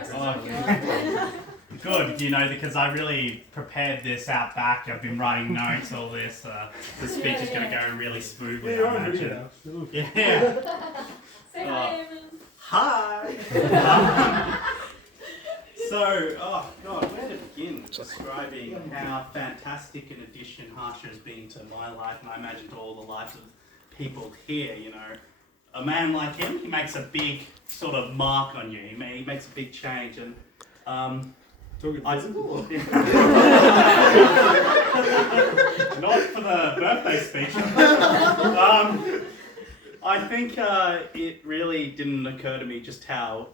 rest of the Good, because I really prepared this out back. I've been writing notes, all this. The speech is going to go really smoothly, I imagine. Yeah. Say hi, Evan. Hi! Where to begin describing how fantastic an addition Harsha has been to my life, and I imagine to all the lives of people here, A man like him, he makes a big sort of mark on you. He makes a big change, and talking physical? Not for the birthday speech. I think it really didn't occur to me just how,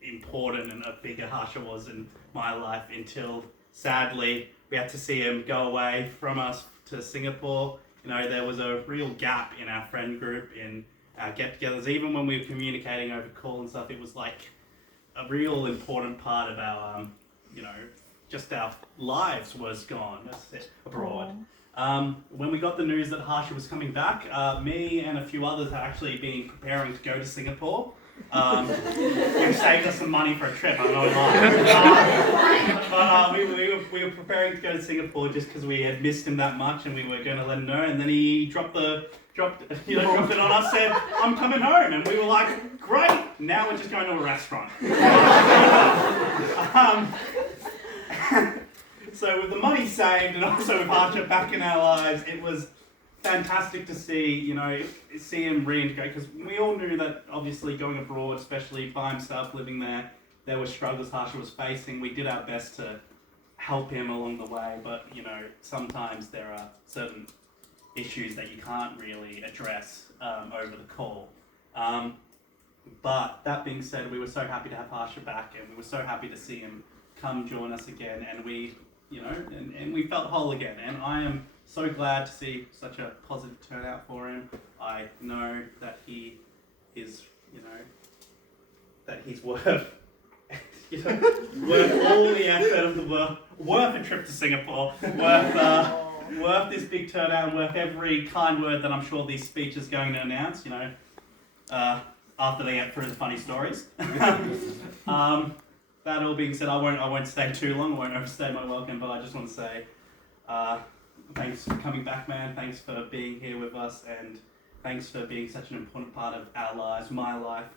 important and a bigger Harsha was in my life until, sadly, we had to see him go away from us to Singapore. There was a real gap in our friend group, in our get-togethers. Even when we were communicating over call and stuff, it was like a real important part of our, just our lives was gone abroad. When we got the news that Harsha was coming back, me and a few others had actually been preparing to go to Singapore. Which saved us some money for a trip, I'm not lying. But we were preparing to go to Singapore just because we had missed him that much, and we were going to let him know. And then he dropped it on us, said, "I'm coming home," and we were like, "Great! Now we're just going to a restaurant." So with the money saved, and also with Harsha back in our lives, it was fantastic to see, see him reintegrate, because we all knew that obviously going abroad, especially by himself, living there were struggles Harsha was facing. We did our best to help him along the way, but sometimes there are certain issues that you can't really address over the call. But that being said, we were so happy to have Harsha back, and we were so happy to see him come join us again, and we, and we felt whole again, and I am so glad to see such a positive turnout for him. I know that he is, that he's worth, worth all the effort of the world, worth a trip to Singapore, worth this big turnout, and worth every kind word that I'm sure these speeches going to announce, after they get through the funny stories. That all being said, I won't stay too long, I won't overstay my welcome, but I just want to say, thanks for coming back, man. Thanks for being here with us, and thanks for being such an important part of our lives, my life,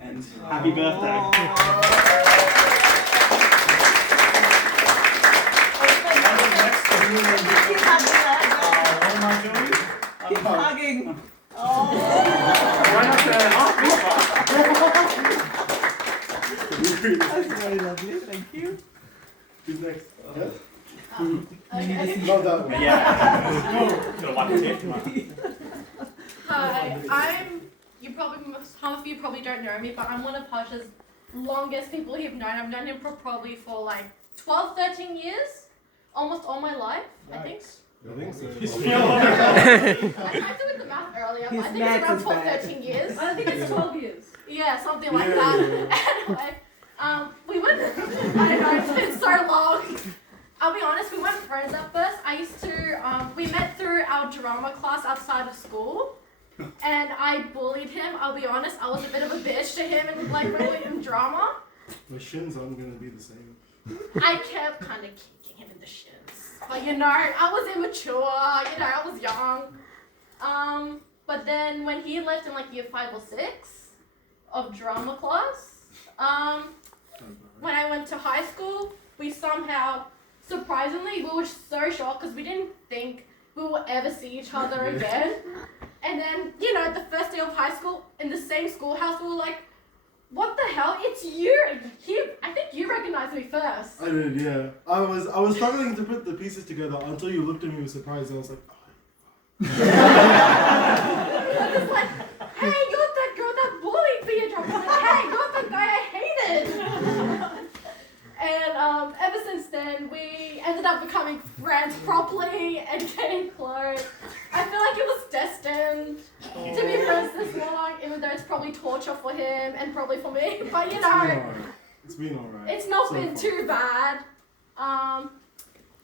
and happy birthday. What am I doing? Keep hugging. That's very lovely, thank you. Who's next? Okay. Love that one. Hi, some of you probably don't know me, but I'm one of Harsha's longest people you've known. I've known him for probably 12, 13 years, almost all my life, I think. I think so. I tried to do the math earlier, but I think it's around 12, 13 years. I think it's 12 years. Yeah, something like that. Anyway, we went, I know, it's been so long. I'll be honest, we weren't friends at first. We met through our drama class outside of school, and I bullied him. I'll be honest, I was a bit of a bitch to him and really in drama. My shins aren't going to be the same. I kept kind of kicking him in the shins. But I was immature, I was young. But then when he left in year 5 or 6 of drama class, when I went to high school, we somehow, surprisingly, we were so shocked because we didn't think we would ever see each other again. And then, the first day of high school, in the same schoolhouse, we were like, what the hell? It's you! I think you recognized me first. I did, yeah. I was struggling to put the pieces together until you looked at me with surprise, and I was like, oh. I was like, hey, you're that girl that bullied me. And I was like, hey, you're the guy I hated. And ever since then, we ended up becoming friends properly and getting close. I feel like it was destined to be friends this long, even though it's probably torture for him and probably for me. But It's been alright. It's not been too bad.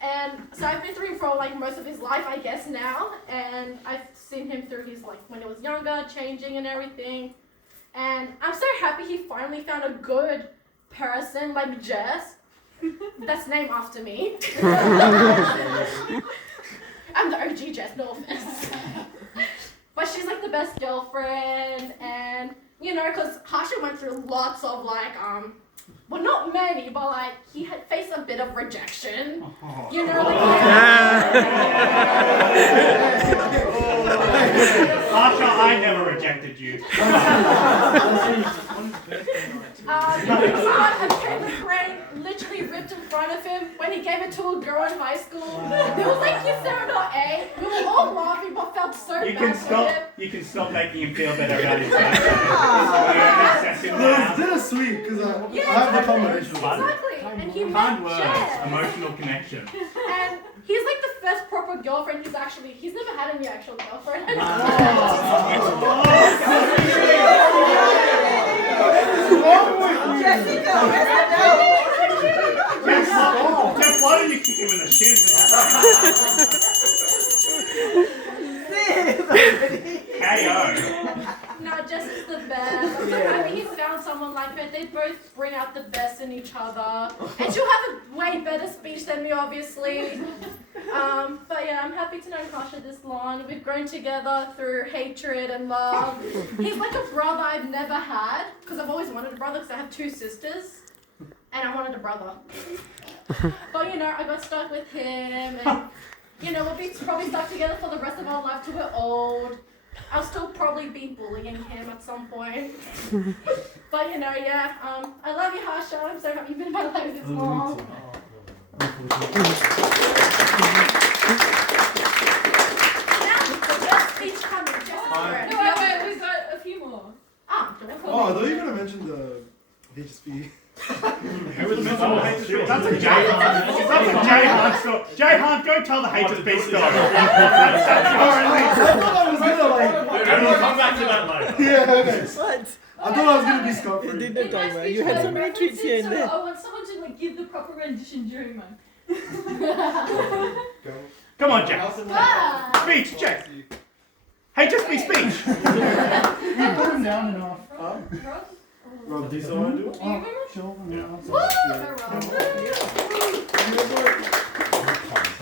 And so I've been through him for most of his life, I guess now, and I've seen him through his when he was younger, changing and everything. And I'm so happy he finally found a good person like Jess. That's named after me. I'm the OG Jess, no offense. But she's like the best girlfriend, and you know, because Harsha went through lots of like, well, not many, but like he had faced a bit of rejection. You know, like. Harsha, I never rejected you. He got a paper crane literally ripped in front of him when he gave it to a girl in high school. It was like year 7 or 8. We were all laughing, but felt so bad for him. You can stop making him feel better about his birthday. It's bittersweet because I have the combination. Exactly. And he Kind met words, Jess. emotional connection. And he's like the first proper girlfriend he's never had any actual girlfriend. Jessica, Jeff, why don't you kick him in the shins? KO. No, Jess is the best. I'm so happy he found someone like her. They both bring out the best in each other. And she'll have a way better speech than me, obviously. But yeah, I'm happy to know Harsha this long. We've grown together through hatred and love. He's like a brother I've never had, because I've always wanted a brother because I have 2 sisters. And I wanted a brother. But you know, I got stuck with him, and you know, we'll be probably stuck together for the rest of our life till we're old. I'll still probably be bullying him at some point. But you know, yeah, I love you, Harsha. I'm so happy you've been in my life this long. Now, the best speech coming. Just No, wait, we've got a few more. Oh, I thought you were going to mention the HSP. That's a Jay Hunt story. Jay Hunt, go tell the haters beast story. I thought I was going to like... We'll come back to that later. Yeah, okay. What? I thought I was going to be scot It free. didn't time, man. You had so many treats here and So there. I want someone to like give the proper rendition during mine. Come on, Jack. Ah. Speech, Jack. Hey, just be speech. You put him down enough. Rod? Rob, do you still want to do it? Do you remember? Sure.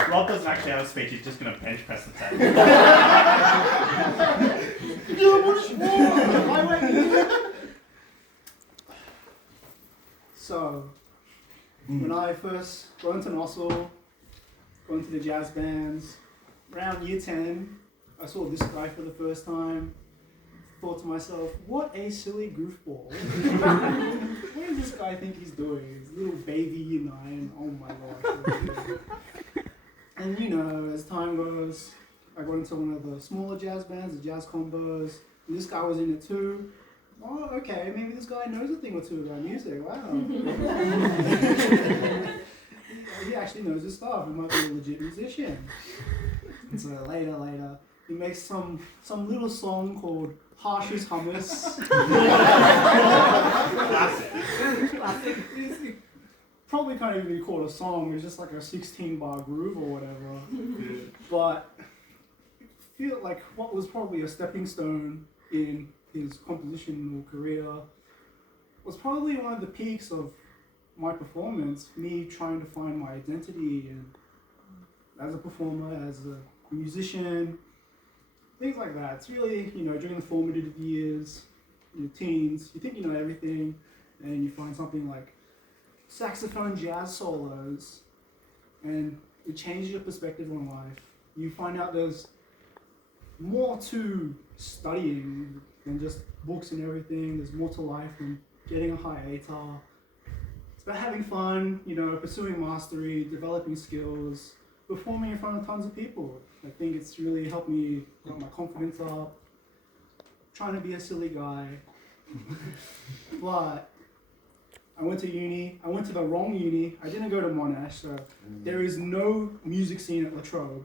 Rob doesn't actually have a speech, he's just going to bench press the table. So, when I first got into Nossel, got into the jazz bands, around year 10, I saw this guy for the first time. Thought to myself, what a silly goofball. What does this guy think he's doing? He's a little baby 9, oh my gosh. And you know, as time goes, I got into one of the smaller jazz bands, the jazz combos, and this guy was in it too. Oh, okay, maybe this guy knows a thing or two about music, wow. He actually knows his stuff, he might be a legit musician. And so later, he makes some little song called Harsha's Hummus. Classic. It probably can't even be called a song, it's just like a 16-bar groove or whatever. But I feel like what was probably a stepping stone in his compositional career was probably one of the peaks of my performance, me trying to find my identity and as a performer, as a musician, things like that. It's really, you know, during the formative years, your teens, you think you know everything, and you find something like saxophone jazz solos, and it changes your perspective on life. You find out there's more to studying than just books and everything. There's more to life than getting a high ATAR. It's about having fun, you know, pursuing mastery, developing skills, performing in front of tons of people. I think it's really helped me get my confidence up, trying to be a silly guy. But I went to uni, I went to the wrong uni. I didn't go to Monash, so there is no music scene at Latrobe.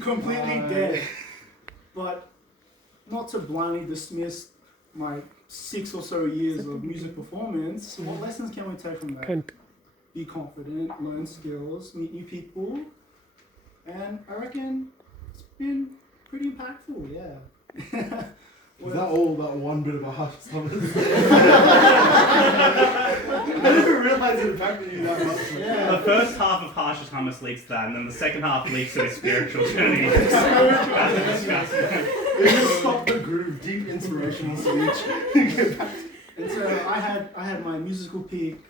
Completely dead. But not to blindly dismiss my 6 or so years of music performance, what lessons can we take from that? Be confident, learn skills, meet new people, and I reckon it's been pretty impactful, yeah. Was that all that one bit of a Harsha Summers? impacted you that much. The Yeah. first half of Harsha's Hummus leads to that, and then the second half leads to his spiritual journey. That's disgusting. It just stopped the groove, deep inspirational speech. And so I had my musical peak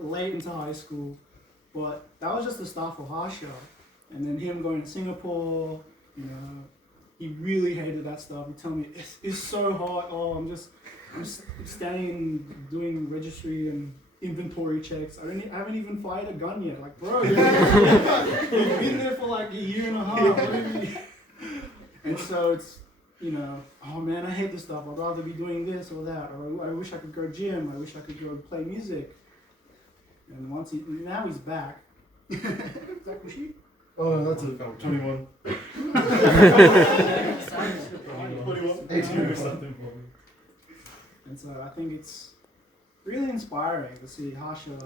late into high school, but that was just the start for Harsha. And then him going to Singapore, you know, he really hated that stuff. He told me it's so hard. Oh, I'm standing doing registry and inventory checks. I haven't even fired a gun yet. Like, bro, you've been there for like a year and a half. What do you mean? And so it's, you know, oh man, I hate this stuff. I'd rather be doing this or that. Or I wish I could go gym. I wish I could go play music. And now he's back. Is that Kushi? Oh, that's a 21. 18 or something. And so I think it's really inspiring to see Harsha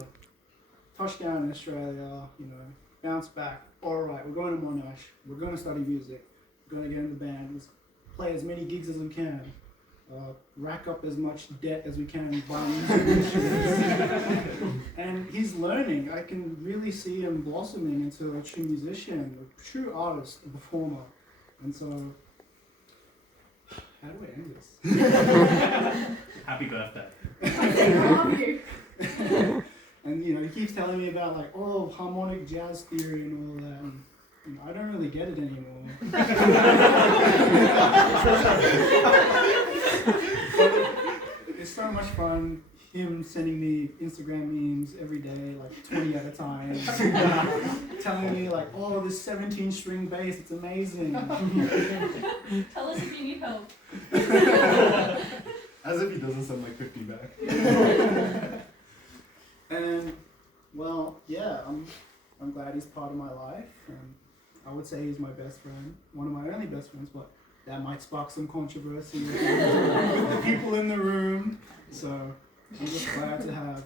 touch down in Australia, you know, bounce back. All right, we're going to Monash. We're going to study music. We're going to get in the band. Let's play as many gigs as we can. Rack up as much debt as we can buy music instruments. And he's learning. I can really see him blossoming into a true musician, a true artist, a performer. And so, how do we end this? Happy birthday. I love you. And you know, he keeps telling me about like, oh, harmonic jazz theory and all that. And, you know, I don't really get it anymore. It's so much fun. Him sending me Instagram memes every day, like 20 at a time, telling me like, oh, this 17-string bass, it's amazing. Tell us if you need help. As if he doesn't sound like 50 back. And well, yeah, I'm glad he's part of my life, and I would say he's my best friend, one of my only best friends, but that might spark some controversy with the people in the room. So I'm just glad to have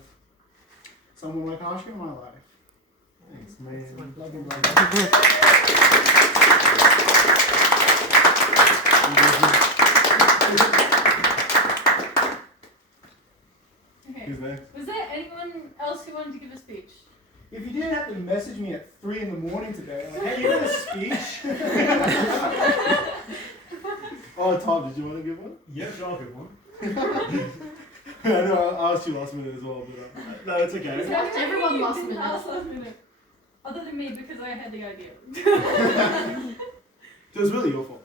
someone like Harsha in my life. Thanks, man. Love you, Okay. Who's next? Was there anyone else who wanted to give a speech? If you didn't have to message me at 3 in the morning today, like, hey, you got a speech? Oh, Tom, did you want to give one? Yeah, sure, I'll give one. I know, I asked you last minute as well, but No, it's okay. Is Left there everyone anyone last you didn't minute. ask last minute? Other than me, because I had the idea. it was really your fault.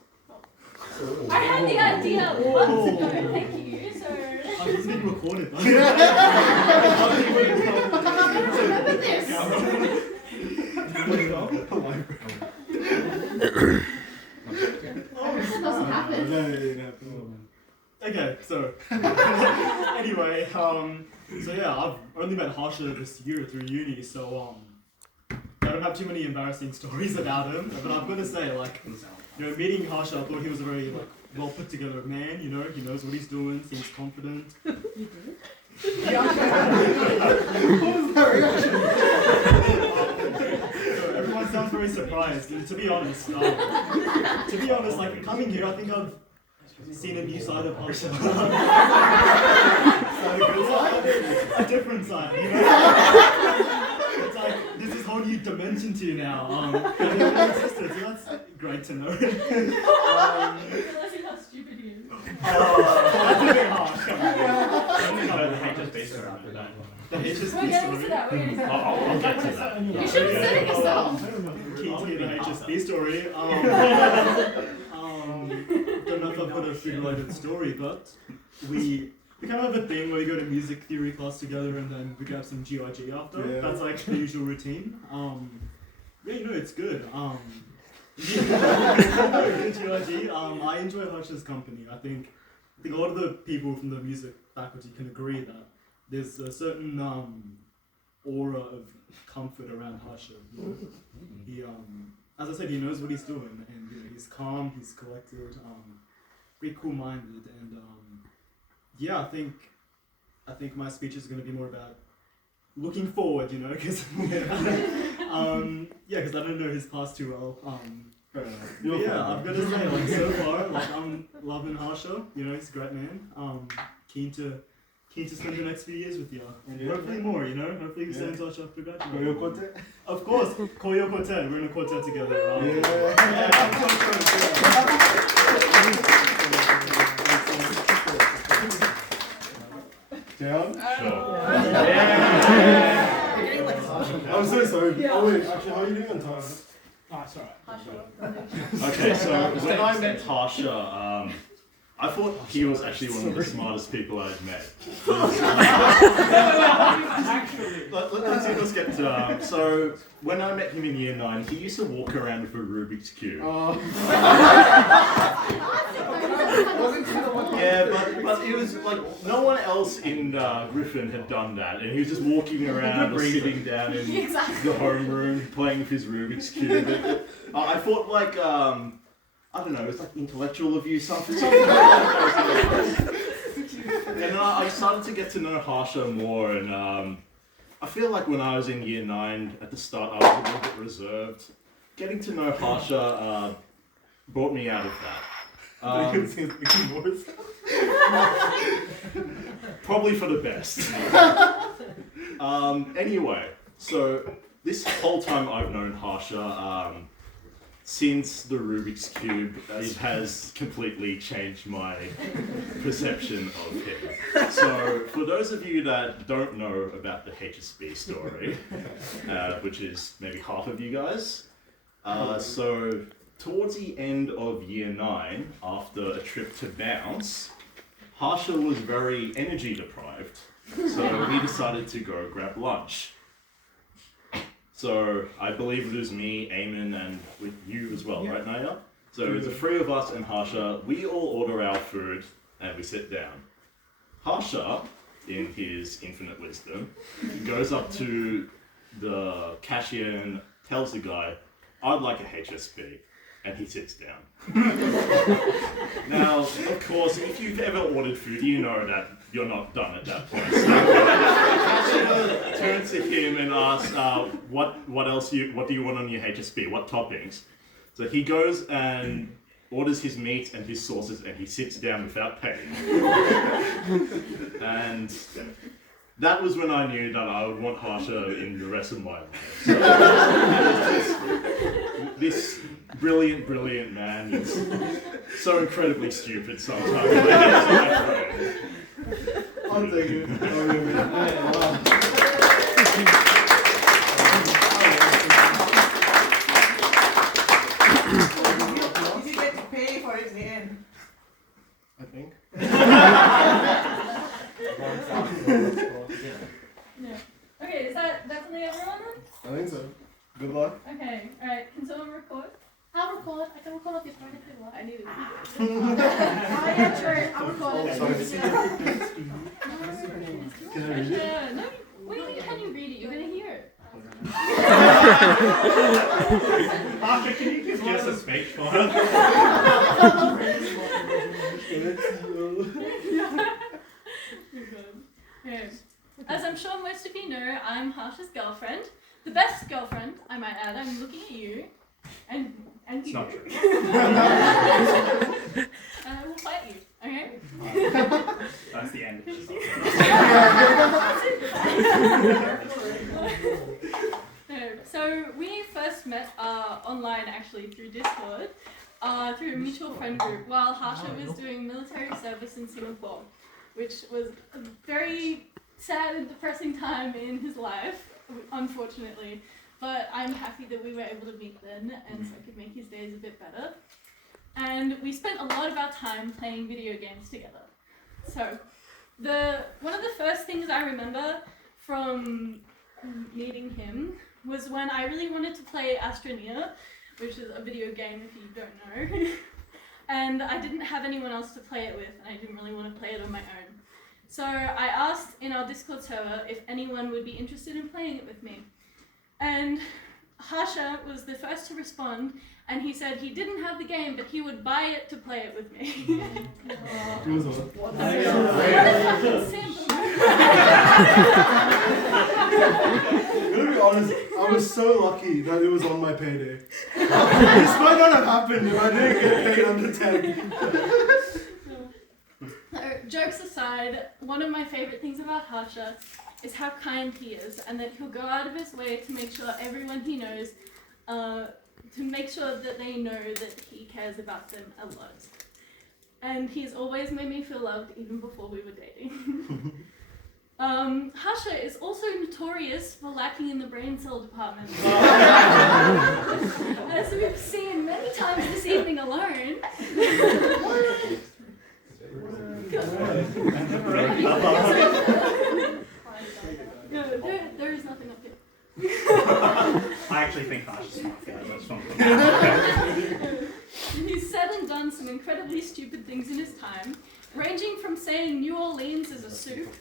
I had the idea months ago, thank you. So Oh, this is being recorded. Remember this. That doesn't happen. No, it didn't happen. Okay, so anyway, so yeah, I've only met Harsha this year through uni, so I don't have too many embarrassing stories about him. But I've got to say, like, you know, meeting Harsha, I thought he was a very like well put together man. You know, he knows what he's doing, seems confident. So everyone sounds very surprised. And to be honest, like coming here, I think I've seen a new side of Harsha. A different side, you know? It's like, there's this whole new dimension to you now. That never existed, so that's great to know. realizing how stupid he is. That's a bit harsh, come on. The HSB story after that. The HSB We're getting to story. that, we're getting to that. I'll get to that. You should have said it yourself. Keen to hear the HSB story. Don't know if I've got a food-related story, but we kind of have a thing where we go to music theory class together and then we grab some GIG after. Yeah. That's like the usual routine. Yeah, you know, it's good. GIG. I enjoy Harsha's company. I think a lot of the people from the music faculty can agree that there's a certain aura of comfort around Harsha. You know? He, as I said, he knows what he's doing, and you know, he's calm, he's collected, pretty cool-minded, and yeah, I think my speech is going to be more about looking forward, you know, because yeah, because I don't know his past too well. Fair enough. But yeah, I've got to say, like, so far, like, I'm loving Harsha. You know, he's a great man. Keen to keen to spend the next few years with you. And Yeah. hopefully more, you know? Hopefully we stay in Yeah. touch after graduating. Koyo Kote? Of course, Koyo Quartet. We're in a quartet together. Down? Yeah. I'm so sorry. Oh wait, actually, how are you doing on time? Ah, it's alright. Okay, so when I met Harsha, I thought he was actually one of the smartest people I'd met. Let's get to so when I met him in year 9, he used to walk around with a Rubik's Cube. Yeah, but it was like no one else in Griffin had done that, and he was just walking around or sitting down in the homeroom playing with his Rubik's Cube. I thought like I don't know, it's like intellectual abuse, something like that. And then I started to get to know Harsha more, and I feel like when I was in year 9 at the start, I was a little bit reserved. Getting to know Harsha brought me out of that. Probably for the best. Anyway, so this whole time I've known Harsha, since the Rubik's Cube, it has completely changed my perception of him. So, for those of you that don't know about the HSB story, which is maybe half of you guys, so towards the end of year 9, after a trip to Bounce, Harsha was very energy deprived, so we decided to go grab lunch. So I believe it was me, Eamon, and with you as well, right, Naya? So the 3 of us and Harsha, we all order our food and we sit down. Harsha, in his infinite wisdom, goes up to the cashier and tells the guy, "I'd like a HSB," and he sits down. Now, of course, if you've ever ordered food, you know that you're not done at that point. So Harsha turns to him and asks, what do you want on your HSB? What toppings? So he goes and orders his meat and his sauces, and he sits down without paying. And that was when I knew that I would want Harsha in the rest of my life. So, this brilliant man is so incredibly stupid sometimes. I'll take it. You get to pay for it in the end. I think. Okay, is that definitely everyone then? I think so. Good luck. Okay, alright, can someone record? I'll record. I can record off your phone if you want. I need it. Oh yeah, sure. I'll record it. Can I read it? No, wait, can you read it? You're gonna hear it. Harsha, can you give Jess a speech for her? Okay. As I'm sure most of you know, I'm Harsha's girlfriend. The best girlfriend, I might add. I'm looking at you. And It's you. not true. And I will fight you, okay? That's the end of this. So we first met online actually through Discord, through a mutual friend group while Harsha was doing military service in Singapore, which was a very sad and depressing time in his life, unfortunately. But I'm happy that we were able to meet then, and so I could make his days a bit better. And we spent a lot of our time playing video games together. So, one of the first things I remember from meeting him was when I really wanted to play Astroneer, which is a video game if you don't know. And I didn't have anyone else to play it with, and I didn't really want to play it on my own. So I asked in our Discord server if anyone would be interested in playing it with me. And Harsha was the first to respond, and he said he didn't have the game, but he would buy it to play it with me. What What a fucking simp! I'm gonna be honest, I was so lucky that it was on my payday. This might not have happened if I didn't get paid under 10. jokes aside, one of my favorite things about Harsha is how kind he is, and that he'll go out of his way to make sure everyone he knows, to make sure that they know that he cares about them a lot. And he's always made me feel loved even before we were dating. Harsha is also notorious for lacking in the brain cell department. As we've seen many times this evening alone. No, there is nothing up here. I actually think Harsha's my favourite. That's not He's said and done some incredibly stupid things in his time, ranging from saying New Orleans is a soup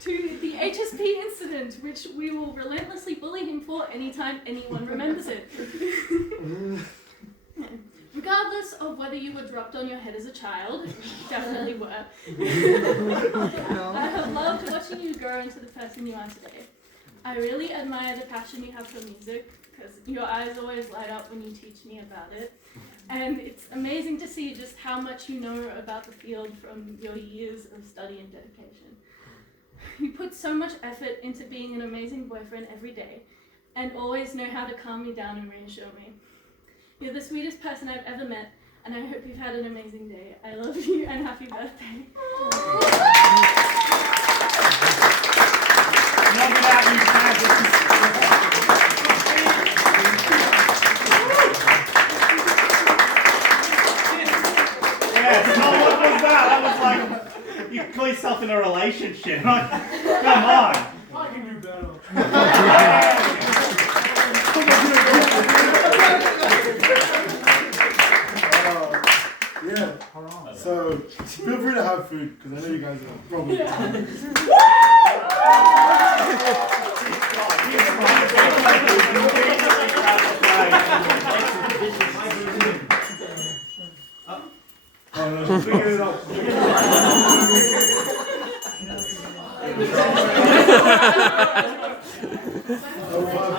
to the HSP incident, which we will relentlessly bully him for anytime anyone remembers it. Regardless of whether you were dropped on your head as a child, you definitely were, I have loved watching you grow into the person you are today. I really admire the passion you have for music, because your eyes always light up when you teach me about it. And it's amazing to see just how much you know about the field from your years of study and dedication. You put so much effort into being an amazing boyfriend every day, and always know how to calm me down and reassure me. You're the sweetest person I've ever met, and I hope you've had an amazing day. I love you, and happy birthday. Knock it out, you faggots. Yeah, so what was that? That was like, you call yourself in a relationship. Come on. I can do better. Yeah. So feel free to have food because I know you guys are probably. Oh no, figure it out. Oh, wow.